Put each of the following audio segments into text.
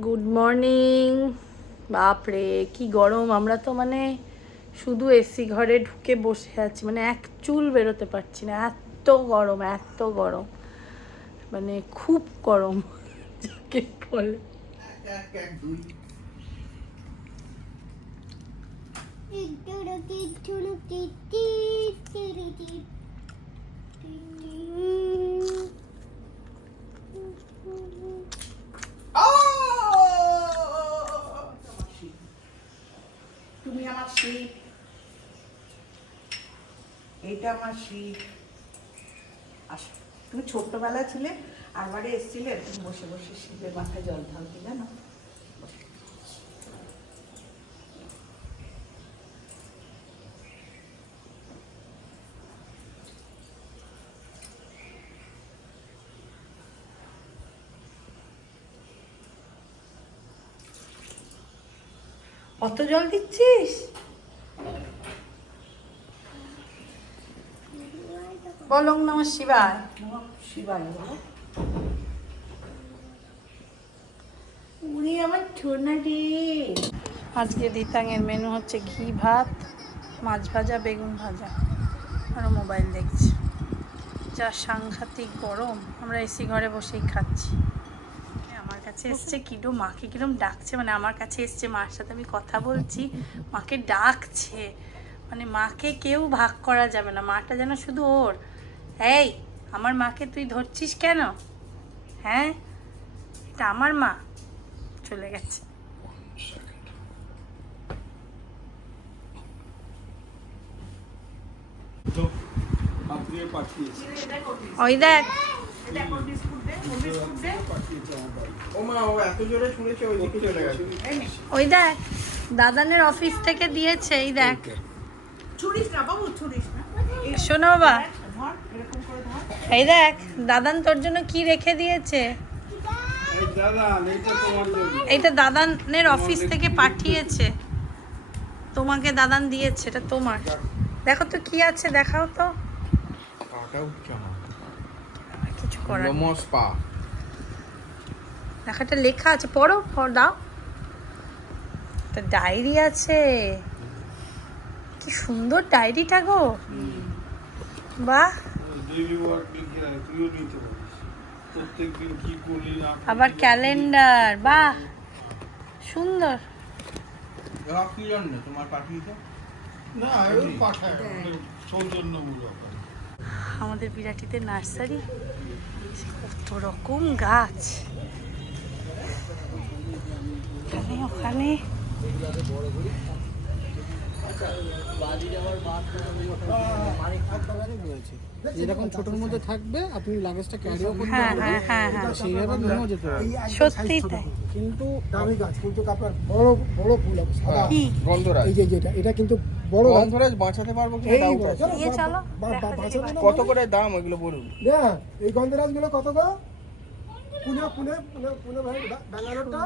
Good morning. বাপরে কি গরম! আমরা তো মানে শুধু এসি ঘরে ঢুকে বসে আছি, মানে এক চুল বেরোতে পারছি না, এত গরম এত গরম, মানে খুব গরম যাকে বলে। তুমি আমার শিব, এইটা আমার শিব। আসো, তুমি ছোট্টবেলা ছিলে, আরবারে এসেছিলে, তুমি বসে বসে শিবের মাথায় জল ঢালতে জানো। অত জল দিচ্ছিস? বল ওম নমঃ শিবায়। শিবায় বলো। উনি আমার ছোনা রে। আজকে দিতাঙের মেনু হচ্ছে ঘি ভাত, মাছ ভাজা, বেগুন ভাজা, আরও মোবাইল দেখছি। যা সাংঘাতিক গরম, আমরা এসি ঘরে বসেই খাচ্ছি। আমার কাছে এসছে কিডো, মাকে কিরম ডাকছে, মানে আমার কাছে এসছে, মার সাথে আমি কথা বলছি, মাকে ডাকছে, মানে মাকে কেউ ভাগ করা যাবে না, মাটা যেন শুধু ওর। এই আমার মাকে তুই ধরছিস কেন? হ্যাঁ, এটা আমার মা। চলে গেছে। ওই দেখ, ওই দেখ দাদানের অফিস থেকে দিয়েছে, এই দেখ। শোনো বাবা, এই দেখ দাদান তোর জন্য কি রেখে দিয়েছে। এইটা দাদানের অফিস থেকে পাঠিয়েছে, তোমাকে দাদান দিয়েছে, এটা তোমার। দেখো তো কি আছে, দেখাও তো। কিছু করার নেই। দেখো এটা লেখা আছে, পড়ো, দাও। একটা ডায়েরি আছে, কি সুন্দর ডায়েরিটা গো, বাহ। আবার ক্যালেন্ডার, বাহ সুন্দর। আমাদের বিরাটিতে নার্সারি, কত রকম গাছ, এখানে ওখানে। যেরকম ছোটর মধ্যে থাকবে আপনি লাগেজটা ক্যারিও করতে হ্যাঁ পারবেন, হ্যাঁ হ্যাঁ হ্যাঁ, সেইভাবে নিয়েও যেতে পারবেন। সত্যি তাই। কিন্তু দামি গাছ, কিন্তু আপনার বড় বড় ফুল হবে সাদা। কি গন্ধরাজ, এই যে যেটা, এটা কিন্তু বড় গাছ। গন্ধরাজ বাঁচাতে পারবো কি এই ডাউট বড়, আছে। নিয়ে চলো, বাঁচাবে না কত মানে? করে দাম ওইগুলো বলুন। না, এই গন্ধরাজ গুলো কত গো? পুনে পুনে পুনে পুনে ভাই, ব্যাঙ্গালোরটা,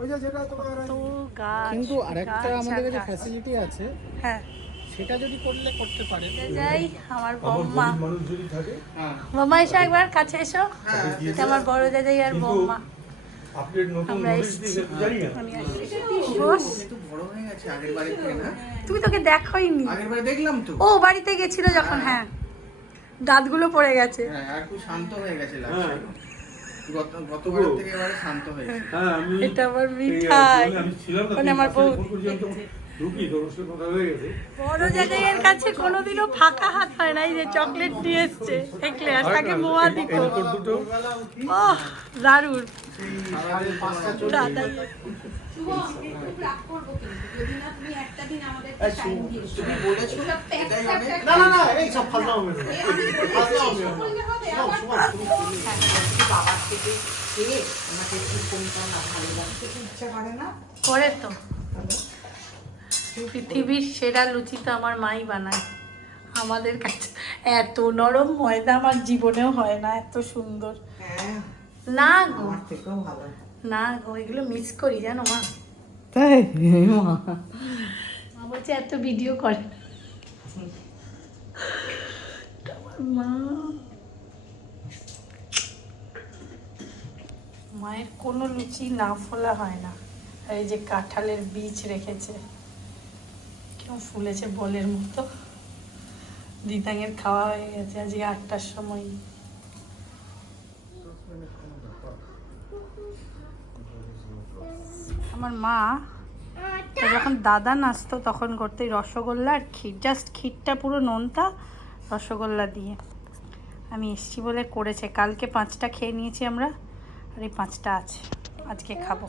ওই যে যেটা তোমার তো গাছ, কিন্তু আরেকটা গাছ আমাদের আর কাছে গাছ। ফ্যাসিলিটি আছে, হ্যাঁ, সেটা যদি করতে পারে। যাই আমার বৌমা, হ্যাঁ, বৌমা এসো একবার কাছে এসো, এটা আমার বড় দাদাই আর বৌমা, আমরা এসেছি। আমি আসছি। বস, একটু বড় হয়ে গেছে আগের বাড়ি থেকে না। তুমি তোকে দেখোইনি। আগের বাড়ি দেখলাম তো। ও বাড়িতে গেছিল যখন, হ্যাঁ দাঁতগুলো পড়ে গেছে। হ্যাঁ, আর খুব শান্ত হয়ে গেছে লাগছে। গতবারের থেকে এবারে শান্ত হয়েছে। এটা আমার মিঠাই, মানে আমার বউ। বড় জায়গার কাছে কোনোদিনও ফাঁকা হাত হয় না, এই যে চকলেট নিয়ে এসছে, দেখলে আর তাকে মোয়া দিত। ওহ দারুণ দাদা। তুমি বলেছো এটাই অনেক। না না না, এই সব ফাজলাম হবে না, ফাজলাম হবে না। বাবার থেকে খেয়ে আমাকে একটু কোনটা না ভালো লাগছে, ইচ্ছা করে না। করে তো, পৃথিবীর সেরা লুচি তো আমার মাই বানায় আমাদের কাছে। এত নরম ময়দা আমার জীবনেও হয় না, এত সুন্দর। হ্যাঁ, না গো, আমার থেকেও ভালো। না গো, এগুলো মিস করি জানো মা। তাই মা বলছে এত ভিডিও করে না। আমার মা মায়ের কোনো লুচি না ফোলা হয় না। আর এই যে কাঁঠালের বীজ রেখেছে, কেউ ফুলেছে বলের মতো। দিতাঙের খাওয়া হয়ে গেছে আজকে 8টার সময়। আমার মা তো যখন দাদা নাচতো তখন করতো এই রসগোল্লা আর ক্ষীর, জাস্ট ক্ষীরটা পুরো নোনতা রসগোল্লা দিয়ে। আমি এসছি বলে করেছে, কালকে 5টা খেয়ে নিয়েছি আমরা, আর এই 5টা আছে, আজকে খাবো।